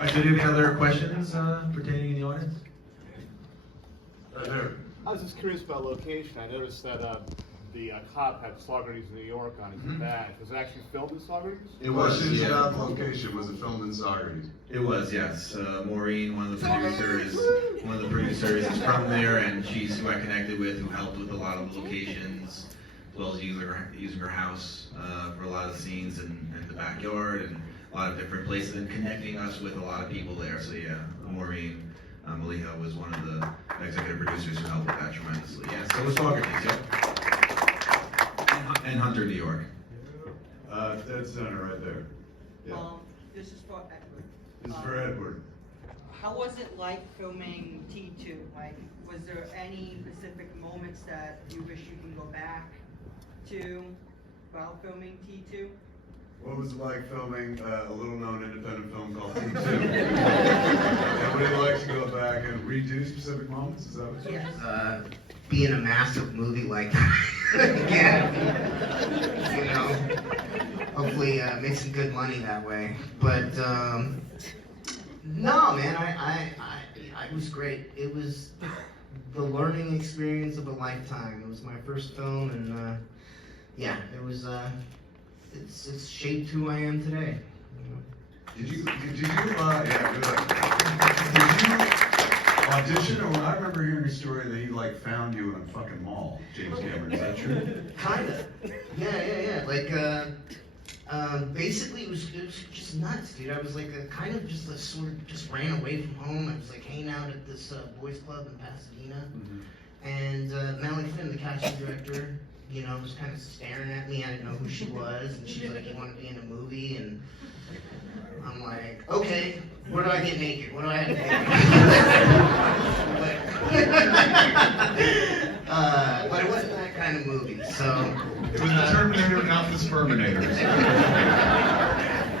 right, so do you have any other questions pertaining in the audience? There. I was just curious about location. I noticed that the cop had Socrates, New York on his badge. Was it actually filmed in Socrates? It was, Questions yeah. about location, was it filmed in Socrates? It was, yes. Maureen, one of the producers is from there, and she's who I connected with, who helped with a lot of the locations, as well as using her house for a lot of scenes in the backyard and a lot of different places, and connecting us with a lot of people there. So yeah, Maureen Maliha was one of the executive producers who helped with that tremendously. Yeah, so was Socrates, yep. And Hunter, New York. Dead center right there. Yeah. This is for Edward. This is for Edward. How was it like filming T2? Like, was there any specific moments that you wish you can go back to while filming T2? What was it like filming a little-known independent film called T2? Everybody likes to go back and redo specific moments. Is that what you're saying? Yes. Be in a massive movie like that again. You know, hopefully make some good money that way. But no, man, I was great. It was the learning experience of a lifetime. It was my first film, and yeah, it was. It's shaped who I am today. You know? Did you audition, or I remember hearing a story that he like found you in a fucking mall, James Cameron, is that true? Kinda. Yeah. Like, basically it was just nuts, dude. I was like kind of just sort of just ran away from home. I was like hanging out at this boys club in Pasadena, and Melanie Finn, the casting director, you know, was kind of staring at me. I didn't know who she was, and she's like, "You want to be in a movie?" And I'm like, "Okay, where do I get naked? What do I have to do?" But it wasn't that kind of movie, so. It was the Terminator, not the Sperminator.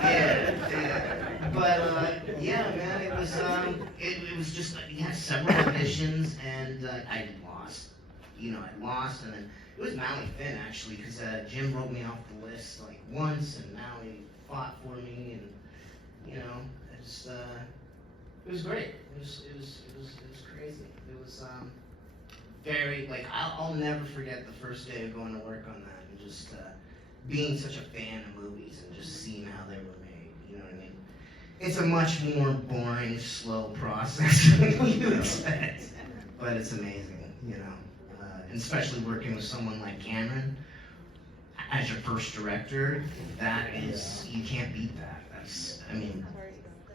Yeah. But yeah, man, it was just he had several auditions, and I lost. You know, I lost, and then it was Maui Finn actually, because Jim wrote me off the list like once, and Maui fought for me, and you know, it was great. It was crazy. It was very like I'll never forget the first day of going to work on that, and just being such a fan of movies and just seeing how they were made. You know what I mean? It's a much more boring, slow process than you expect, but it's amazing. You know. And especially working with someone like Cameron as your first director, that is, you can't beat that. I mean,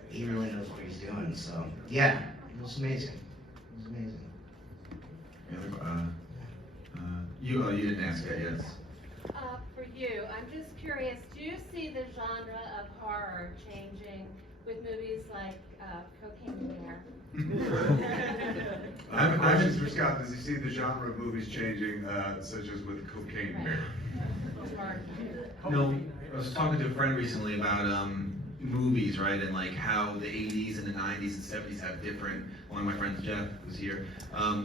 he really knows what he's doing. So yeah, it was amazing. It was amazing. You didn't ask that, yes. For you, I'm just curious, do you see the genre of horror changing with movies like Cocaine Bear? I have a question for Scott. Does he see the genre of movies changing, such as with Cocaine Bear? No, I was talking to a friend recently about movies, right, and like how the 80s and the 90s and 70s have different. One of my friends, Jeff, who's here,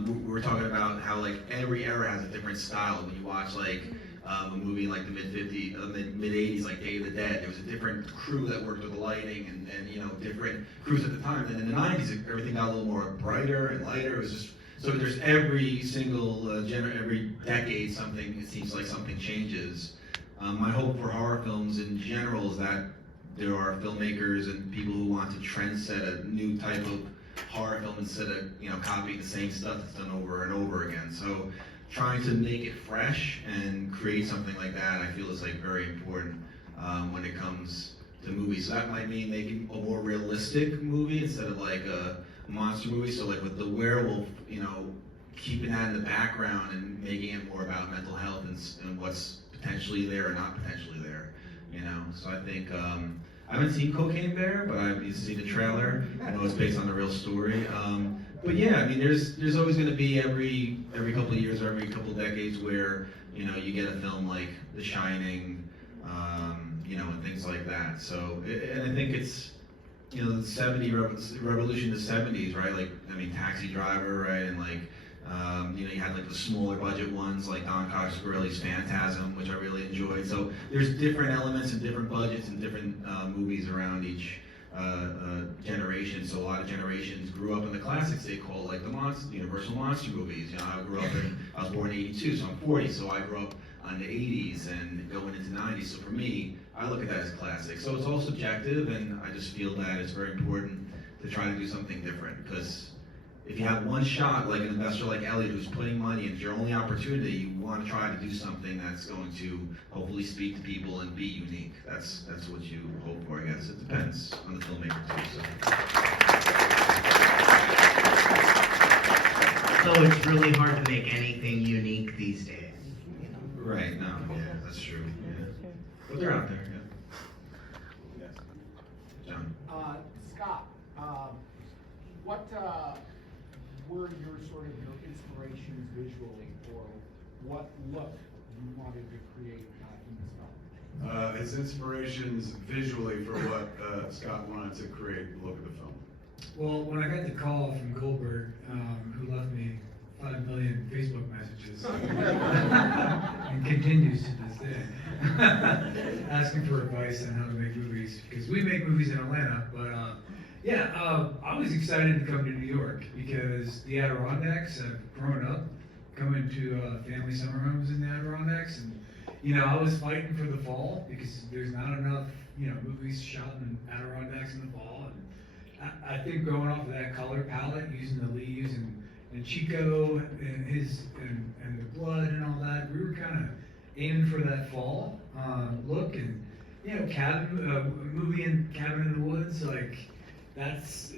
we were talking about how like every era has a different style. When you watch like a movie like the mid 80s, like Day of the Dead, there was a different crew that worked with the lighting and you know different crews at the time. And in the 90s, everything got a little more brighter and lighter. It was just so there's every single every decade something. It seems like something changes. My hope for horror films in general is that there are filmmakers and people who want to trendset a new type of horror film instead of copying the same stuff that's done over and over again. So trying to make it fresh and create something like that, I feel is like very important when it comes to movies. So that might mean making a more realistic movie instead of like a monster movie. So like with the werewolf, keeping that in the background and making it more about mental health and what's potentially there or not potentially there. So I think I haven't seen Cocaine Bear, but I've seen the trailer. I know it's based on a real story. But yeah, I mean, there's always going to be every couple of years or every couple of decades where you get a film like The Shining, and things like that. So, and I think it's the revolution of the 70s, right? Like, I mean, Taxi Driver, right? And like, you had like the smaller budget ones like Don Coscarelli's Phantasm, which I really enjoyed. So there's different elements and different budgets and different movies around each generation. so a lot of generations grew up in the classics they call like the Universal monster movies. You know, I was born in '82, so I'm 40, so I grew up on the '80s and going into '90s. So for me, I look at that as classic. So it's all subjective, and I just feel that it's very important to try to do something different, because if you have one shot, like an investor like Elliot, who's putting money, and it's your only opportunity, you want to try to do something that's going to hopefully speak to people and be unique. That's what you hope for, I guess. It depends on the filmmaker too. So it's really hard to make anything unique these days. You know? Right, no, yeah, that's true. Yeah. But they're out there, yeah. Yes. John? Scott, what were your sort of your inspirations visually, or what look you wanted to create in this film? His inspirations visually for what Scott wanted to create the look of the film. Well, when I got the call from Goldberg, who left me 5 million Facebook messages, and continues to this day, asking for advice on how to make movies, because we make movies in Atlanta, but I was excited to come to New York because the Adirondacks, I've grown up coming to family summer homes in the Adirondacks, and I was fighting for the fall because there's not enough movies shot in Adirondacks in the fall, and I think going off of that color palette, using the leaves and Chico and his and the blood and all that, we were kind of aiming for that fall look, and movie in Cabin in the Woods, like let's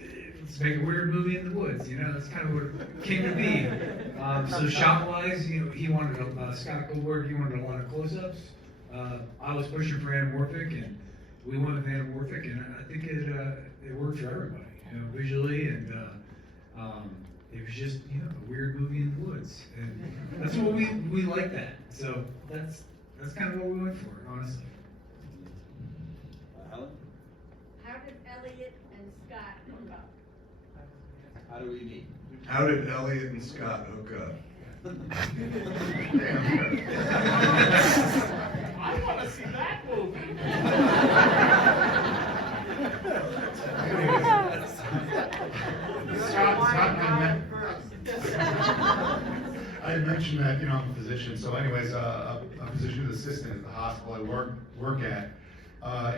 make a weird movie in the woods, that's kind of what it came to be. So shot-wise, he wanted Scott Goldberg, he wanted a lot of close-ups. I was pushing for anamorphic, and we wanted anamorphic, and I think it worked for everybody, visually, and it was just, a weird movie in the woods, and that's what we like that. So that's kind of what we went for, honestly. Helen? How did Elliot and Scott hook up? How do we meet? How did Elliot and Scott hook up? I want to see that movie. I had mentioned that, I'm a physician, so anyways, a physician assistant at the hospital I work at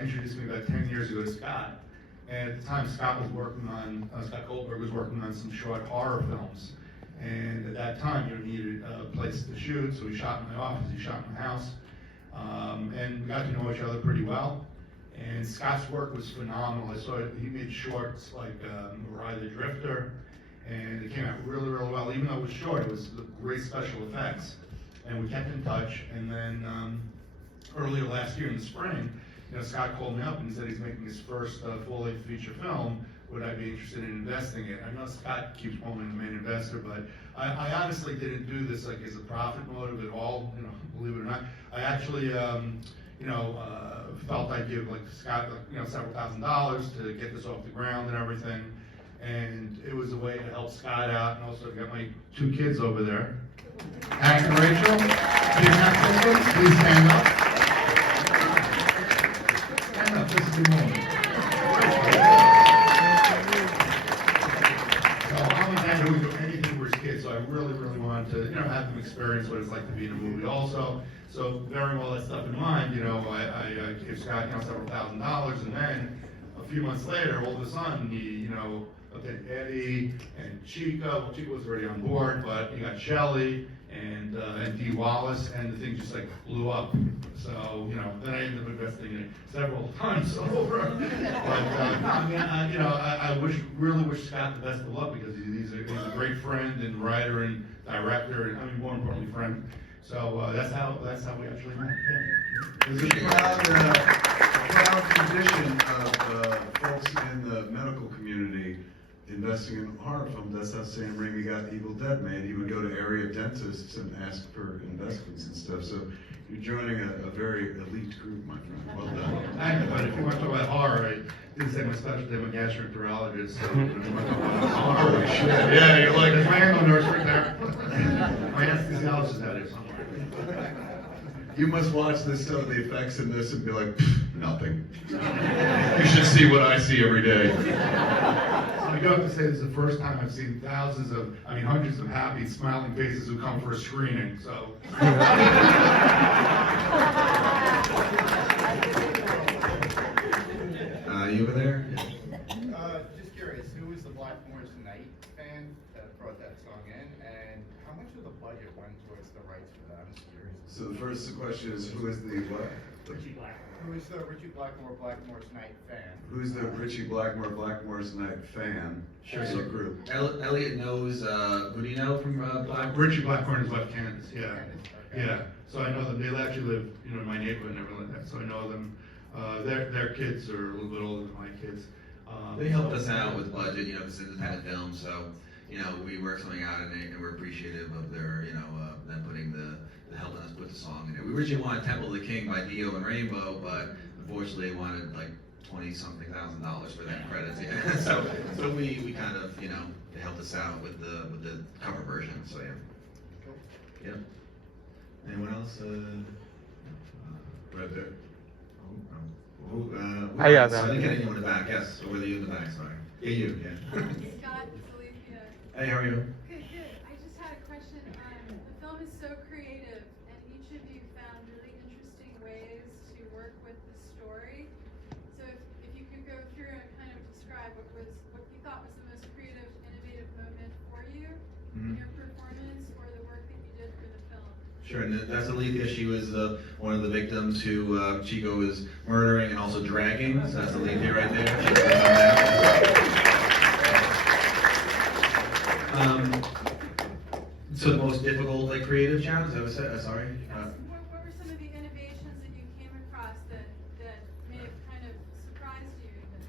introduced me about 10 years ago to Scott. And at the time, Scott Goldberg was working on some short horror films. And at that time, you needed a place to shoot, so he shot in my office, he shot in my house. And we got to know each other pretty well. And Scott's work was phenomenal. I saw he made shorts like Ride the Drifter, and it came out really, really well. Even though it was short, it was great special effects. And we kept in touch, and then earlier last year in the spring, Scott called me up and he said he's making his first full-length feature film. Would I be interested in investing in it? I know Scott keeps calling me the main investor, but I honestly didn't do this like as a profit motive at all, believe it or not. I actually, felt I'd give like Scott, several $1,000s to get this off the ground and everything. And it was a way to help Scott out, and also to get my 2 kids over there. Hank and Rachel, please stand up. Stand up, this is your moment. So I'm a dad who would do anything for his kids, so I really, really wanted to, have them experience what it's like to be in a movie also. So bearing all that stuff in mind, I gave Scott, several $1,000s, and then a few months later, all of a sudden, he, looked at Eddie and Chico. Well, Chico was already on board, but he got Shelley and Dee Wallace, and the thing just like blew up. So, then I ended up investing in it several times over. But, I really wish Scott the best of luck, because he's a great friend and writer and director, and more importantly, friend. So that's how we actually met. Yeah. There's a proud tradition of folks in the medical community investing in horror films. That's how Sam Raimi got Evil Dead made. He would go to area dentists and ask for investments and stuff. So you're joining a very elite group, my friend. Well done. Thank you, but if you want to talk about horror, I didn't say my specialty. I'm a gastroenterologist, so if you want to talk about horror, Holy shit. Yeah, you're like, there's my animal nurse right there. My anesthesiologist is out here somewhere. you must watch this, some of the effects in this, and be like, nothing. You should see what I see every day. do have to say, this is the first time I've seen hundreds of happy, smiling faces who come for a screening, so. You over there? Just curious, who was the Blackmore's Night fan that brought that song in, and how much of the budget went towards the rights for that? I'm just curious. So the first question is, who is the what? Richie Blackmore. Who is the Richie Blackmore's Night fan? Who's the Richie Blackmore's Night fan? Sure. As a group. Elliot knows, who do you know from Black? Richie Blackmore is Left Kansas, yeah. Okay. Yeah, so I know them, they actually live, in my neighborhood and everything like that, so I know them. Their kids are a little bit older than my kids. They helped us out with budget, this is independent film, so, we worked something out and we're appreciative of their, them putting helping us put the song in there. We originally wanted Temple of the King by Dio and Rainbow, but unfortunately they wanted like $20-something thousand for that credits, yeah. So we kind of, they helped us out with the cover version, so yeah. Yep. Anyone else? Right there. I got I that. didn't get anyone in the back, yes, or were you in the back, sorry? Yeah, you, yeah. Scott, Salifia. Hey, how are you? Good, good. I just had a question. The film is so creative, and each of you found really interesting ways to work with the story. So if you could go through and kind of describe what you thought was the most creative, innovative moment for you in your performance or the work that you did for the film. Sure, and that's Alethea. She was one of the victims who Chico was murdering and also dragging. So that's Alethea right there. So the most difficult, creative challenge. That was sorry. What were some of the innovations that you came across that may have kind of surprised you even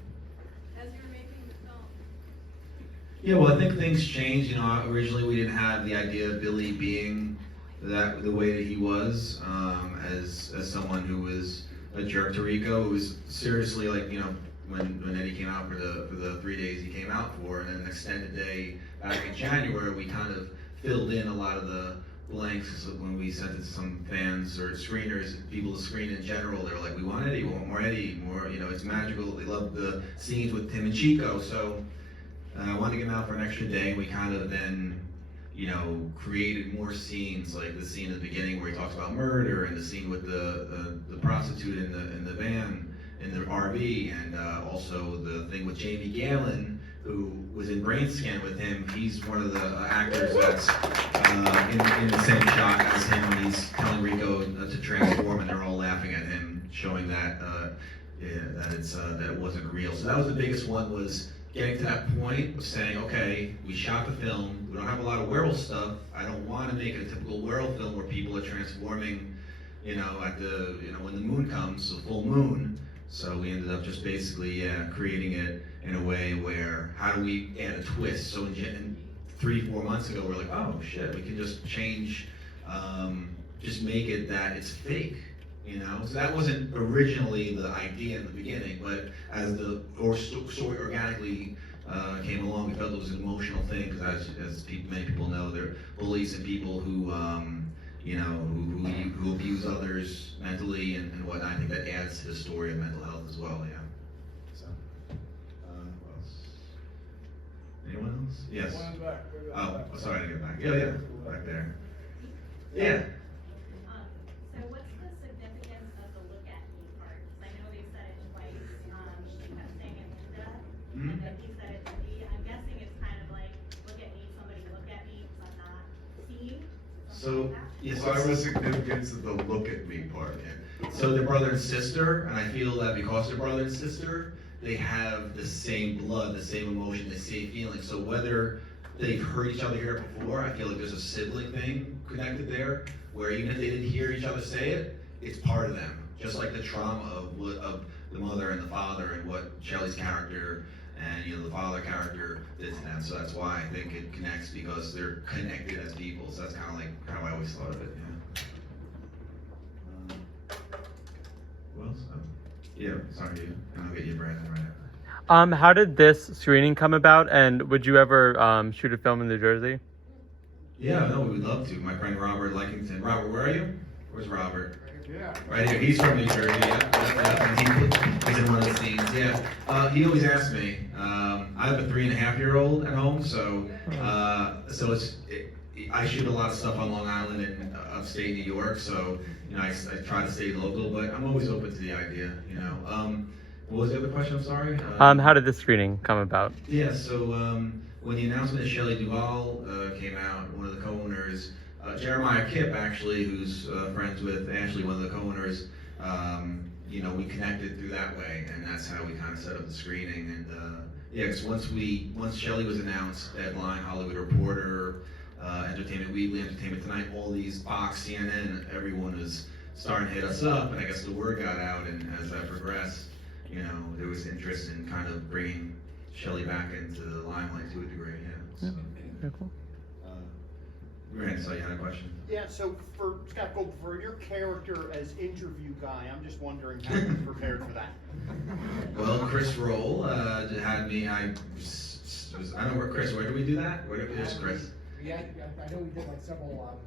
as you were making the film? Yeah, well, I think things changed. Originally we didn't have the idea of Billy being the way that he was, as someone who was a jerk to Rico. It was seriously when Eddie came out for the 3 days he came out for, and then an extended day back in January, we kind of filled in a lot of the blanks when we sent it to some fans or screeners, people to screen in general. They were like, we want Eddie, we want more Eddie, more, it's magical. They loved the scenes with him and Chico. So I wanted to get him out for an extra day, and we kind of then created more scenes, like the scene at the beginning where he talks about murder, and the scene with the prostitute in the van, in the RV, and also the thing with Jamie Galen, who was in Brain Scan with him. He's one of the actors that's in the same shot as him when he's telling Rico to transform, and they're all laughing at him, showing that that it wasn't real. So that was the biggest one, was getting to that point of saying, okay, we shot the film, we don't have a lot of werewolf stuff, I don't want to make it a typical werewolf film where people are transforming, at the, when the moon comes, the full moon. So we ended up just basically, creating it in a way where, how do we add a twist? So in 3-4 months ago, we're like, oh shit, we can just change, just make it that it's fake. So that wasn't originally the idea in the beginning, but as the story organically came along, we felt it was an emotional thing, because many people know, there are bullies and people who, who abuse others mentally and whatnot. I think that adds to the story of mental health as well, yeah. So, who else? Anyone else? Yes. One in the back. Oh, sorry to get back. Yeah, back there. Yeah. So what's the significance of the look at me part? Because I know they said it twice. She kept saying it to Linda, and then he said it to me. I'm guessing it's kind of like, look at me, somebody look at me, because I'm not seen. So, yes. What's the significance of the look at me part? So they're brother and sister, and I feel that because they're brother and sister, they have the same blood, the same emotion, the same feeling. So whether they've heard each other hear it before, I feel like there's a sibling thing connected there, where even if they didn't hear each other say it, it's part of them. Just like the trauma of the mother and the father, and what Shelley's character and the father character did to them. So that's why I think it connects, because they're connected as people. So that's kind of like how I always thought of it. Yeah. Who else? Yeah, sorry, you. And I'll get you Brandon right after. How did this screening come about, and would you ever shoot a film in New Jersey? Yeah, no, we would love to. My friend Robert Likington. Robert, where are you? Where's Robert? Yeah. Right here. He's from New Jersey. Yeah. He's in one of the scenes. Yeah. He always asks me. I I have a 3.5-year-old at home, so I shoot a lot of stuff on Long Island and upstate New York, so I try to stay local, but I'm always open to the idea. What was the other question? I'm sorry. How did the screening come about? Yeah, so when the announcement of Shelley Duvall came out, one of the co-owners, Jeremiah Kipp, actually, who's friends with Ashley, one of the co-owners, we connected through that way, and that's how we kind of set up the screening. And because once Shelley was announced, Deadline, Hollywood Reporter, Entertainment Weekly, Entertainment Tonight, all these, Fox, CNN, everyone was starting to hit us up, and I guess the word got out, and as that progressed, there was interest in kind of bringing Shelley back into the limelight to a degree, yeah. So, Very cool. Rand, so you had a question? Yeah, so for Scott Gold, for your character as interview guy, I'm just wondering how you prepared for that. Well, Chris Roll had me. I don't know where do we do that? There's Chris. Yeah, I know we did like several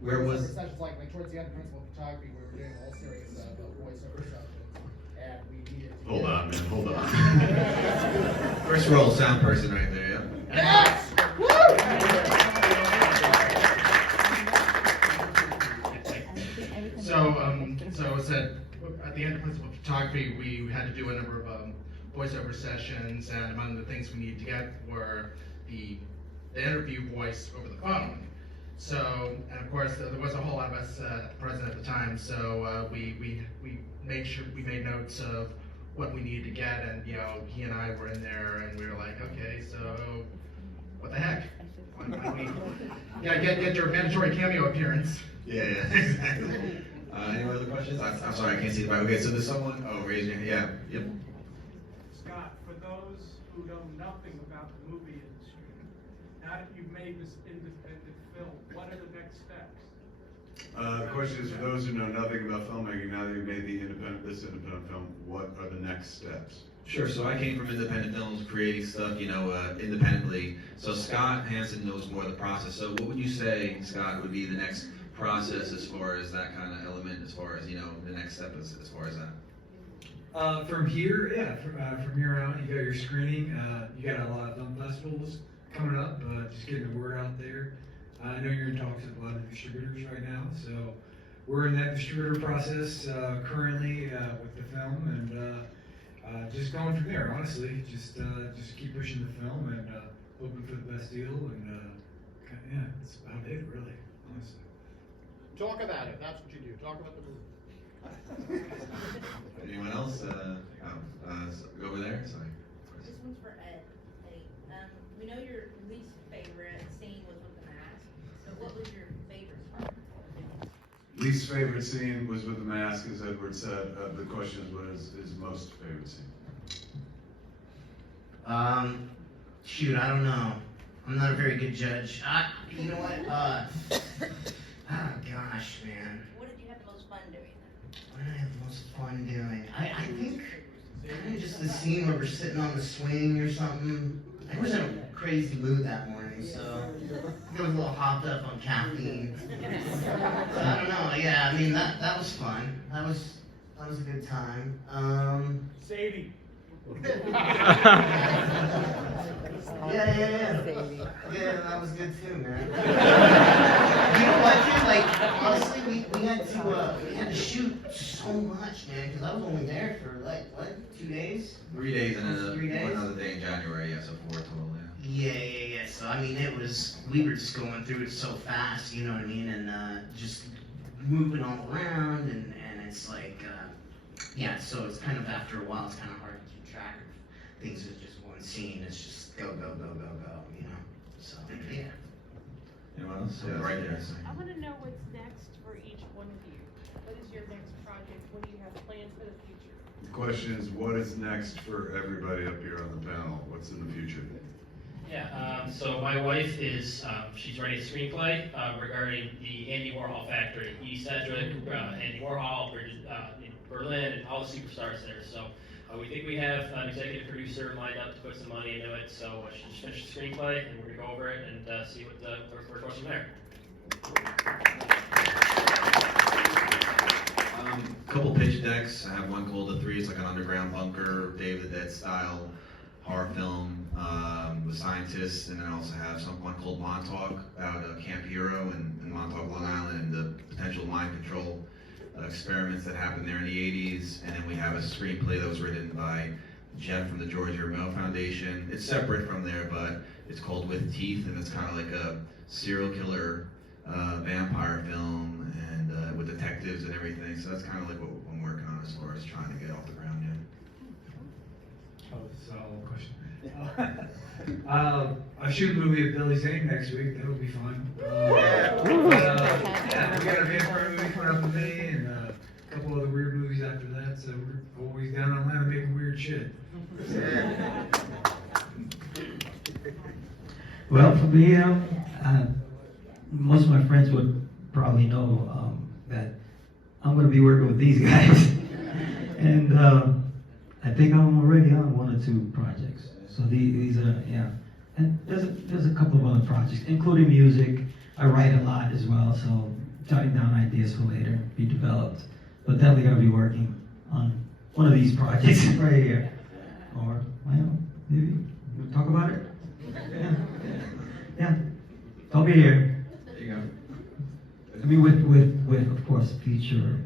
Where was? sessions like towards the end of principal photography, we were doing a whole series of voiceover sessions, and we needed to Hold on, man, hold on. Chris Roll, sound person right there. Yeah. Yes! So it said at the end of principal photography, we had to do a number of voiceover sessions, and among the things we needed to get were the interview voice over the phone. So, and of course, there was a whole lot of us present at the time, so we made notes of what we needed to get, and he and I were in there, and we were like, okay, so what the heck? Get your mandatory cameo appearance. Yeah, exactly. Any other questions? I'm sorry, I can't see the mic. Okay, so there's someone. Oh, raise your hand. Yeah. Yep. Scott, for those who know nothing about the movie industry, now that you've made this independent film, what are the next steps? The question is, for those who know nothing about filmmaking, now that you've made this independent film, what are the next steps? Sure. So I came from independent films, creating stuff, independently. So Scott Hansen knows more of the process. So what would you say, Scott, would be the next process as far as that kind of element, as far as the next step as far as that? From here, from here on, you got your screening. You got a lot of film festivals coming up. Just getting the word out there. I know you're in talks with a lot of distributors right now, so we're in that distributor process currently with the film, and just going from there. Honestly, just keep pushing the film and hoping for the best deal, and that's about it, really. Honestly. Talk about it. That's what you do. Talk about the movie. Anyone else? Go over there. Sorry. This one's for Ed. We know your least favorite scene was with the mask. So what was your favorite part? Least favorite scene was with the mask, as Edward said. The question is, what is his most favorite scene? Shoot, I don't know. I'm not a very good judge. You know what? Oh gosh, man. What did you have the most fun doing then? What did I have the most fun doing? I think kind of just the scene where we're sitting on the swing or something. I was in a crazy mood that morning, so I was a little hopped up on caffeine. So I don't know. Yeah, I mean that was fun. That was a good time. Sadie. Yeah, that was good too, man. You know what, dude? Like, honestly, we had to shoot so much, man, because I was only there for 2 days? 3 days and 3 days? another day in January. Yeah, so 4 total. Yeah. So I mean, we were just going through it so fast, you know what I mean, and just moving all around, and it's like, so it's kind of, after a while, it's kind of hard to keep track of things with just one scene. It's just go, you know. So yeah. Anyone else? Yeah, right there. I want to know what's next for each one of you. What is your next project? What do you have planned for the future? The question is, what is next for everybody up here on the panel? What's in the future? Yeah, so my wife is, she's writing a screenplay regarding the Andy Warhol factory, Edie Sedgwick, Andy Warhol, in Berlin, and all the superstars there. So we think we have an executive producer lined up to put some money into it. So she just finished the screenplay, and we're going to go over it and see what where it goes from there. Couple pitch decks. I have one called The Three. It's like an underground bunker, Day of the Dead style horror film with scientists, and then I also have one called Montauk about Camp Hero in Montauk, Long Island, and the potential mind control experiments that happened there in the 80s. And then we have a screenplay that was written by Jeff from the George Romero Foundation. It's separate from there, but it's called With Teeth, and it's kind of like a serial killer vampire film, and with detectives and everything. So that's kind of like what I'm working on as far as trying to get off the ground yet. Oh, this is all a question. I shoot a movie with Billy Zane next week. That'll be fun. Yeah, we got a vampire movie coming up with me, and a couple other weird movies after that. So we're always down on Atlanta making weird shit. Well, for me, most of my friends would probably know that I'm going to be working with these guys, and I think I'm already on 1 or 2 projects. So these are, yeah. And there's a couple of other projects, including music. I write a lot as well, so jotting down ideas for later, be developed. But definitely gonna be working on one of these projects right here. Or, well, maybe we'll talk about it. Yeah. I'll be here. There you go. I mean, with of course future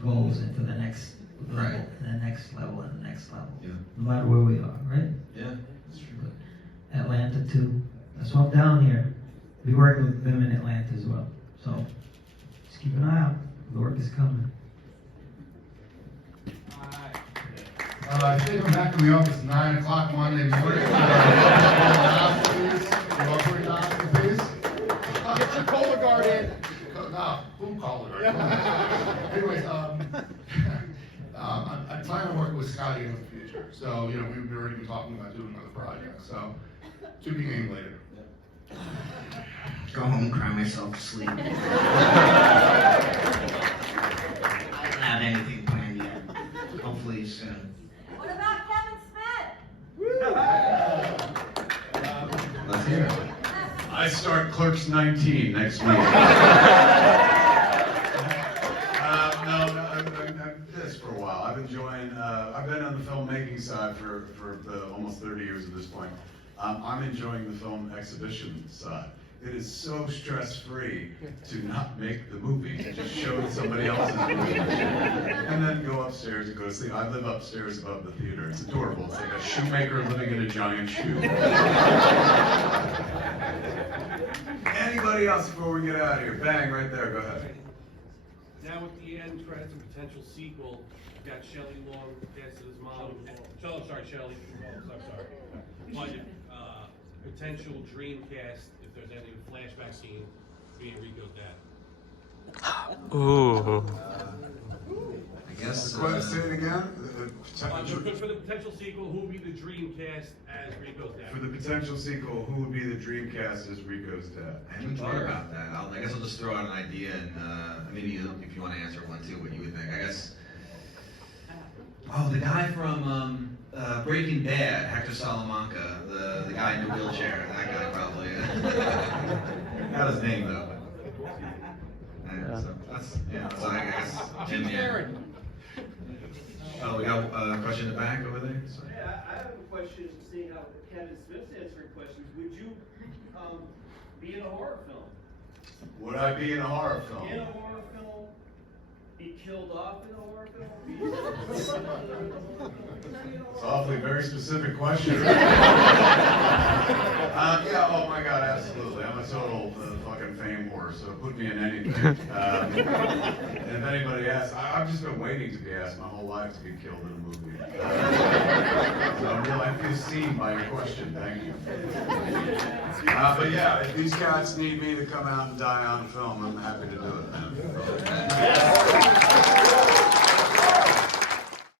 goals into the next level, Right. and the next level, and the next level. Yeah. No matter where we are, right? Yeah, that's true. Atlanta too. That's why I'm down here. Be working with them in Atlanta as well. So just keep an eye out. The work is coming. I think I'm back in the office 9 o'clock Monday morning. Please. Get your Cola Guard in. No, who called it? Anyways, I plan on working with Scotty in the future. So, we've already been talking about doing another project. So, to be named later. Go home, cry myself to sleep. I don't have anything planned yet. Hopefully soon. What about Kevin Smith? Let's hear it. I start Clerks 19 next week. I've this for a while. I've been on the filmmaking side for almost 30 years at this point. I'm enjoying the film exhibition side. It is so stress-free to not make the movie, to just show somebody else's movie, and then go upstairs and go to sleep. I live upstairs above the theater. It's adorable. It's like a shoemaker living in a giant shoe. Anybody else before we get out of here? Bang, right there. Go ahead. Now with the end credits and potential sequel, you got Shelley Long, Dance to His Mom. Shelley Long, I'm sorry. But potential Dreamcast, if there's any flashback scene, being Rico's dad. Ooh. I guess. Say it again. For the potential sequel, who would be the Dreamcast as Rico's dad? For the potential sequel, who would be the Dreamcast as Rico's dad? I haven't thought about that. I guess I'll just throw out an idea, and maybe if you want to answer one too, what you would think. I guess. Oh, the guy from Breaking Bad, Hector Salamanca, the guy in the wheelchair. That guy probably. Not his name though. And so that's so I guess Jim. Yeah. Oh, we got a question in the back over there. Sorry. Yeah, I have a question, seeing how Kevin Smith's answering questions. Would you be in a horror film? Would I be in a horror film? In a horror film? Be killed off in a horror film? It's awfully very specific question. Yeah, oh my God, absolutely. I'm a total fucking fame whore, so put me in anything. And if anybody asks, I've just been waiting to be asked my whole life to be killed in a movie. So I feel seen by your question, thank you. But yeah, if these guys need me to come out and die on film, I'm happy to do it, man.